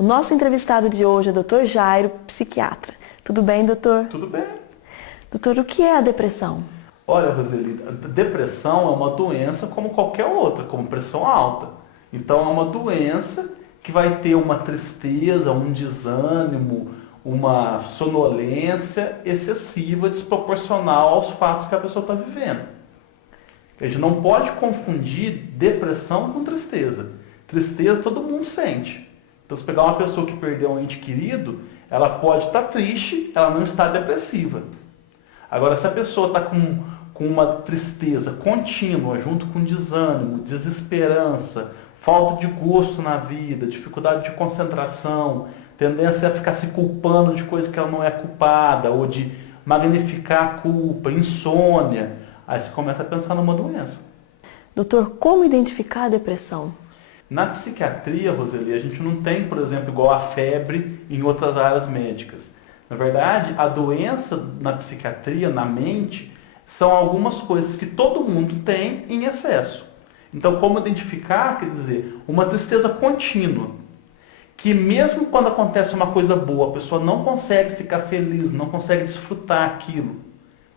O nosso entrevistado de hoje é o Dr. Jairo, psiquiatra. Tudo bem, doutor? Tudo bem. Doutor, o que é a depressão? Olha, Roseli, a depressão é uma doença como qualquer outra, como pressão alta. Então é uma doença que vai ter uma tristeza, um desânimo, uma sonolência excessiva, desproporcional aos fatos que a pessoa está vivendo. A gente não pode confundir depressão com tristeza. Tristeza todo mundo sente. Então, se pegar uma pessoa que perdeu um ente querido, ela pode estar triste, ela não está depressiva. Agora, se a pessoa está com uma tristeza contínua, junto com desânimo, desesperança, falta de gosto na vida, dificuldade de concentração, tendência a ficar se culpando de coisa que ela não é culpada, ou de magnificar a culpa, insônia, aí você começa a pensar numa doença. Doutor, como identificar a depressão? Na psiquiatria, Roseli, a gente não tem, por exemplo, igual a febre em outras áreas médicas. Na verdade, a doença na psiquiatria, na mente, são algumas coisas que todo mundo tem em excesso. Então, como identificar? Quer dizer, uma tristeza contínua, que mesmo quando acontece uma coisa boa, a pessoa não consegue ficar feliz, não consegue desfrutar aquilo.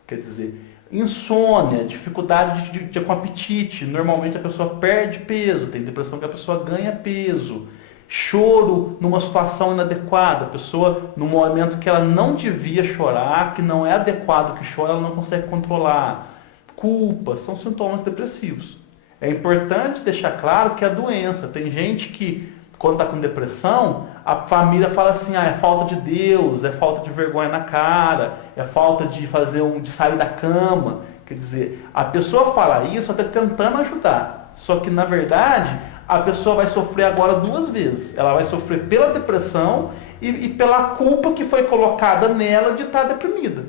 Quer dizer, insônia, dificuldade com apetite. Normalmente a pessoa perde peso, tem depressão que a pessoa ganha peso. Choro numa situação inadequada, a pessoa num momento que ela não devia chorar, que não é adequado que chora, ela não consegue controlar. Culpa, são sintomas depressivos. É importante deixar claro que é doença. Tem gente que, quando está com depressão, a família fala assim, é falta de Deus, é falta de vergonha na cara, é falta de de sair da cama. Quer dizer, a pessoa fala isso até tentando ajudar. Só que, na verdade, a pessoa vai sofrer agora duas vezes. Ela vai sofrer pela depressão e pela culpa que foi colocada nela de estar deprimida.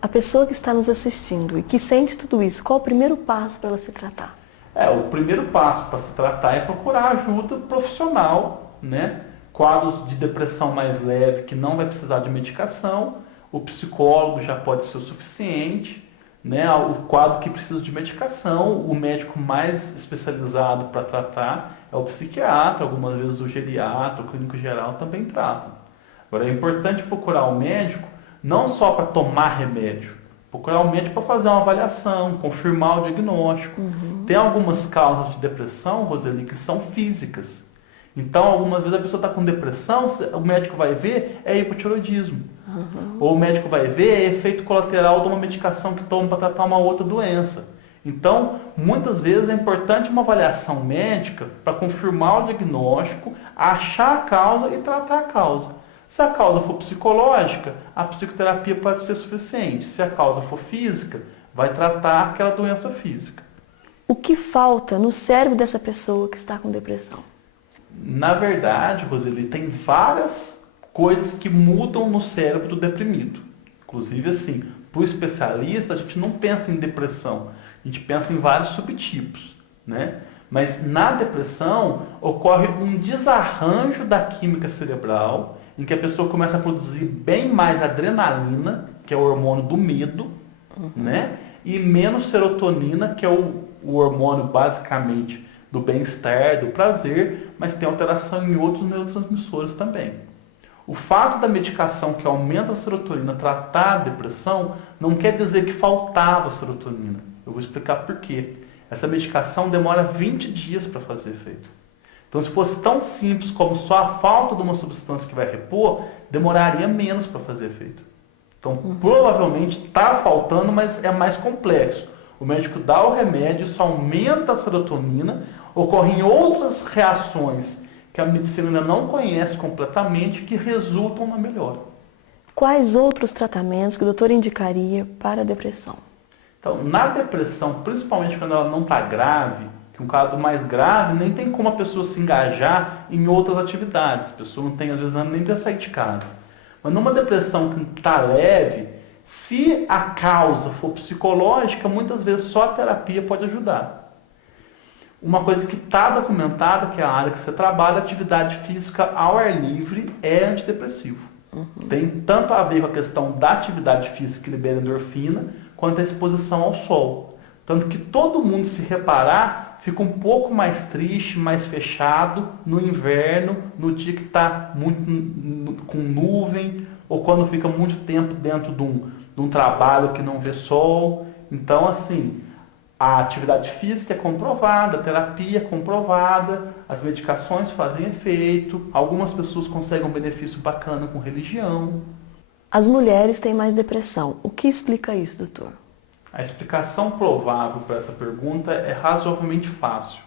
A pessoa que está nos assistindo e que sente tudo isso, qual o primeiro passo para ela se tratar? O primeiro passo para se tratar é procurar ajuda profissional, né? Quadros de depressão mais leve que não vai precisar de medicação, o psicólogo já pode ser o suficiente, né? O quadro que precisa de medicação, o médico mais especializado para tratar é o psiquiatra, algumas vezes o geriatra, o clínico geral também tratam. Agora é importante procurar o médico não só para tomar remédio, procurar o médico para fazer uma avaliação, confirmar o diagnóstico. Tem algumas causas de depressão, Roseli, que são físicas. Então, algumas vezes a pessoa está com depressão, o médico vai ver, é hipotiroidismo. Ou o médico vai ver, é efeito colateral de uma medicação que toma para tratar uma outra doença. Então, muitas vezes é importante uma avaliação médica para confirmar o diagnóstico, achar a causa e tratar a causa. Se a causa for psicológica, a psicoterapia pode ser suficiente. Se a causa for física, vai tratar aquela doença física. O que falta no cérebro dessa pessoa que está com depressão? Na verdade, Roseli, tem várias coisas que mudam no cérebro do deprimido. Inclusive, assim, para o especialista, a gente não pensa em depressão, a gente pensa em vários subtipos, né? Mas na depressão ocorre um desarranjo da química cerebral, em que a pessoa começa a produzir bem mais adrenalina, que é o hormônio do medo, né? E menos serotonina, que é o hormônio basicamente do bem-estar, do prazer, mas tem alteração em outros neurotransmissores também. O fato da medicação que aumenta a serotonina tratar a depressão não quer dizer que faltava serotonina. Eu vou explicar por quê. Essa medicação demora 20 dias para fazer efeito. Então, se fosse tão simples como só a falta de uma substância que vai repor, demoraria menos para fazer efeito. Então, provavelmente está faltando, mas é mais complexo. O médico dá o remédio, isso aumenta a serotonina, ocorrem outras reações que a medicina ainda não conhece completamente, que resultam na melhora. Quais outros tratamentos que o doutor indicaria para a depressão? Então, na depressão, principalmente quando ela não está grave, que um caso mais grave, nem tem como a pessoa se engajar em outras atividades. A pessoa não tem, às vezes, nem para sair de casa. Mas numa depressão que está leve, se a causa for psicológica, muitas vezes só a terapia pode ajudar. Uma coisa que está documentada, que é a área que você trabalha, atividade física ao ar livre é antidepressivo. Tem tanto a ver com a questão da atividade física que libera endorfina, quanto a exposição ao sol. Tanto que todo mundo, se reparar, fica um pouco mais triste, mais fechado no inverno, no dia que está muito com nuvem, ou quando fica muito tempo dentro de um trabalho que não vê sol. Então, assim, a atividade física é comprovada, a terapia é comprovada, as medicações fazem efeito, algumas pessoas conseguem um benefício bacana com religião. As mulheres têm mais depressão. O que explica isso, doutor? A explicação provável para essa pergunta é razoavelmente fácil.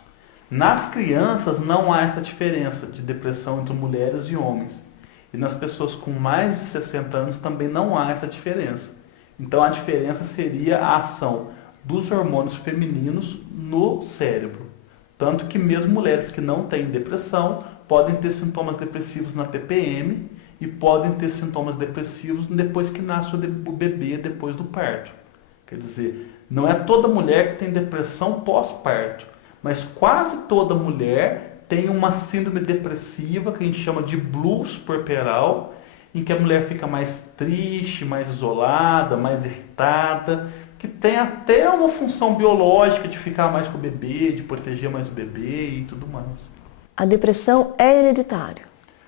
Nas crianças não há essa diferença de depressão entre mulheres e homens. E nas pessoas com mais de 60 anos também não há essa diferença. Então a diferença seria a ação dos hormônios femininos no cérebro. Tanto que mesmo mulheres que não têm depressão podem ter sintomas depressivos na TPM e podem ter sintomas depressivos depois que nasce o bebê, depois do parto. Quer dizer, não é toda mulher que tem depressão pós-parto, mas quase toda mulher tem uma síndrome depressiva que a gente chama de blues puerperal, em que a mulher fica mais triste, mais isolada, mais irritada, que tem até uma função biológica de ficar mais com o bebê, de proteger mais o bebê e tudo mais. A depressão é hereditária.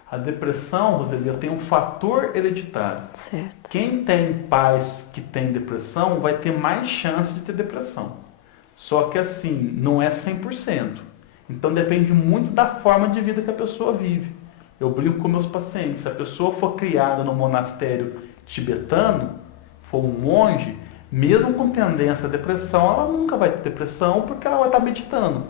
A depressão, Roselia, tem um fator hereditário. Certo. Quem tem pais que têm depressão vai ter mais chance de ter depressão. Só que assim, não é 100%. Então depende muito da forma de vida que a pessoa vive. Eu brinco com meus pacientes, se a pessoa for criada no monastério tibetano, for um monge, mesmo com tendência à depressão, ela nunca vai ter depressão porque ela vai estar meditando.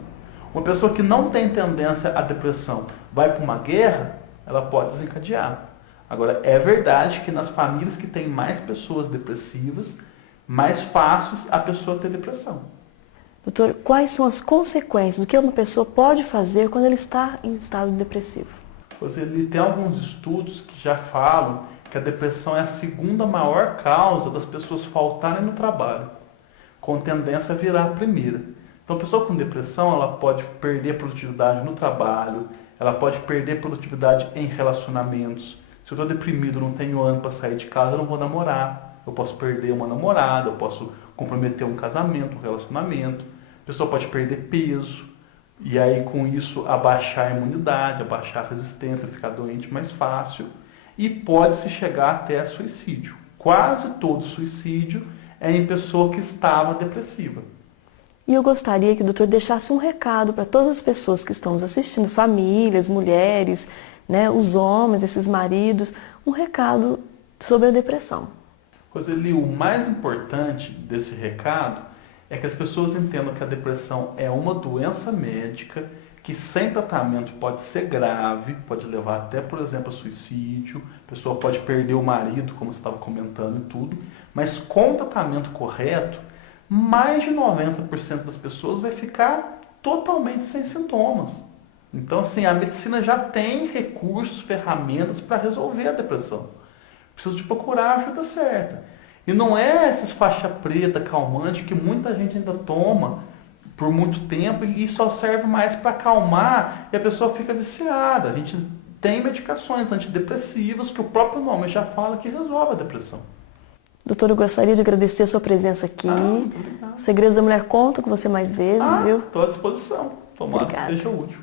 Uma pessoa que não tem tendência à depressão vai para uma guerra, ela pode desencadear. Agora, é verdade que nas famílias que têm mais pessoas depressivas, mais fácil a pessoa ter depressão. Doutor, quais são as consequências do que uma pessoa pode fazer quando ela está em estado depressivo? Ele tem alguns estudos que já falam que a depressão é a segunda maior causa das pessoas faltarem no trabalho, com tendência a virar a primeira. Então, a pessoa com depressão, ela pode perder produtividade no trabalho, ela pode perder produtividade em relacionamentos. Se eu estou deprimido, não tenho ânimo para sair de casa, eu não vou namorar. Eu posso perder uma namorada, eu posso comprometer um casamento, um relacionamento. A pessoa pode perder peso. E aí, com isso, abaixar a imunidade, abaixar a resistência, ficar doente mais fácil. E pode-se chegar até suicídio. Quase todo suicídio é em pessoa que estava depressiva. E eu gostaria que o doutor deixasse um recado para todas as pessoas que estão nos assistindo, famílias, mulheres, né, os homens, esses maridos, um recado sobre a depressão. Roseli, o mais importante desse recado é que as pessoas entendam que a depressão é uma doença médica que sem tratamento pode ser grave, pode levar até, por exemplo, a suicídio, a pessoa pode perder o marido, como você estava comentando e tudo, mas com o tratamento correto, mais de 90% das pessoas vai ficar totalmente sem sintomas. Então, assim, a medicina já tem recursos, ferramentas para resolver a depressão. Precisa de procurar a ajuda certa. E não é esses faixa preta, calmante, que muita gente ainda toma por muito tempo e só serve mais para acalmar e a pessoa fica viciada. A gente tem medicações antidepressivas que o próprio nome já fala que resolve a depressão. Doutor, eu gostaria de agradecer a sua presença aqui. Muito obrigado. Segredos da Mulher conta com você mais vezes, viu? Estou à disposição. Tomara que seja útil.